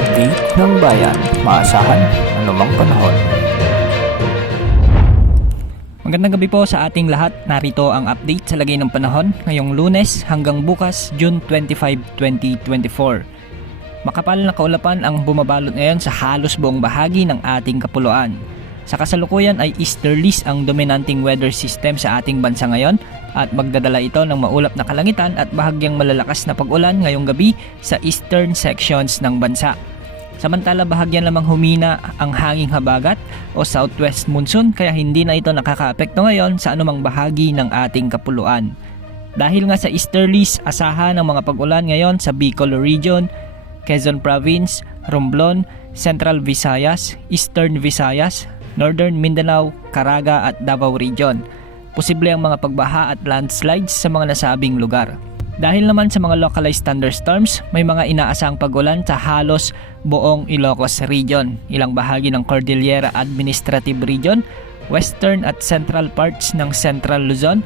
update ng bayan. Maasahan anumang panahon. Magandang gabi po sa ating lahat. Narito ang update sa lagay ng panahon ngayong Lunes hanggang bukas, June 25, 2024. Makapal na kaulapan ang bumabalot ngayon sa halos buong bahagi ng ating kapuluan. Sa kasalukuyan ay easterlies ang dominanting weather system sa ating bansa ngayon at magdadala ito ng maulap na kalangitan at bahagyang malalakas na pag-ulan ngayong gabi sa eastern sections ng bansa. Samantala bahagyan lamang humina ang hanging habagat o southwest monsoon kaya hindi na ito nakakaapekto ngayon sa anumang bahagi ng ating kapuluan. Dahil nga sa easterlies, asahan ang mga pag-ulan ngayon sa Bicol Region, Quezon Province, Romblon, Central Visayas, Eastern Visayas, Northern Mindanao, Caraga at Davao Region. Posible ang mga pagbaha at landslides sa mga nasabing lugar. Dahil naman sa mga localized thunderstorms, may mga inaasahang pag-ulan sa halos buong Ilocos Region, ilang bahagi ng Cordillera Administrative Region, western at central parts ng Central Luzon.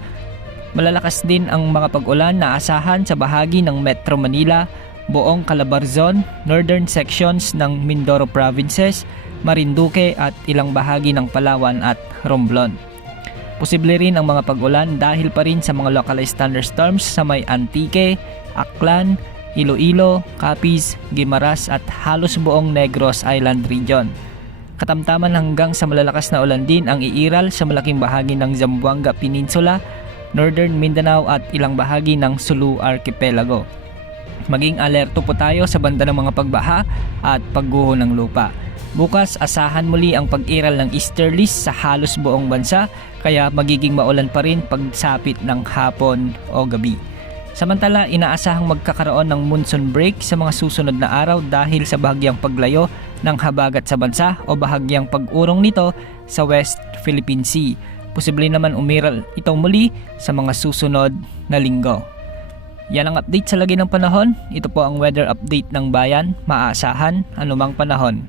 Malalakas din ang mga pag-ulan na asahan sa bahagi ng Metro Manila, buong Calabarzon, northern sections ng Mindoro Provinces, Marinduque at ilang bahagi ng Palawan at Romblon. Posible rin ang mga pag-ulan dahil pa rin sa mga localized thunderstorms sa may Antique, Aklan, Iloilo, Capiz, Guimaras at halos buong Negros Island Region. Katamtaman hanggang sa malalakas na ulan din ang iiral sa malaking bahagi ng Zamboanga Peninsula, Northern Mindanao at ilang bahagi ng Sulu Archipelago. Maging alerto po tayo sa banda ng mga pagbaha at pagguho ng lupa. Bukas, asahan muli ang pag-iral ng easterlies sa halos buong bansa kaya magiging maulan pa rin pagsapit ng hapon o gabi. Samantala, inaasahang magkakaroon ng monsoon break sa mga susunod na araw dahil sa bahagyang paglayo ng habagat sa bansa o bahagyang pag-urong nito sa West Philippine Sea. Posible naman umiral ito muli sa mga susunod na linggo. Yan ang update sa lagay ng panahon. Ito po ang weather update ng bayan. Maasahan anumang panahon.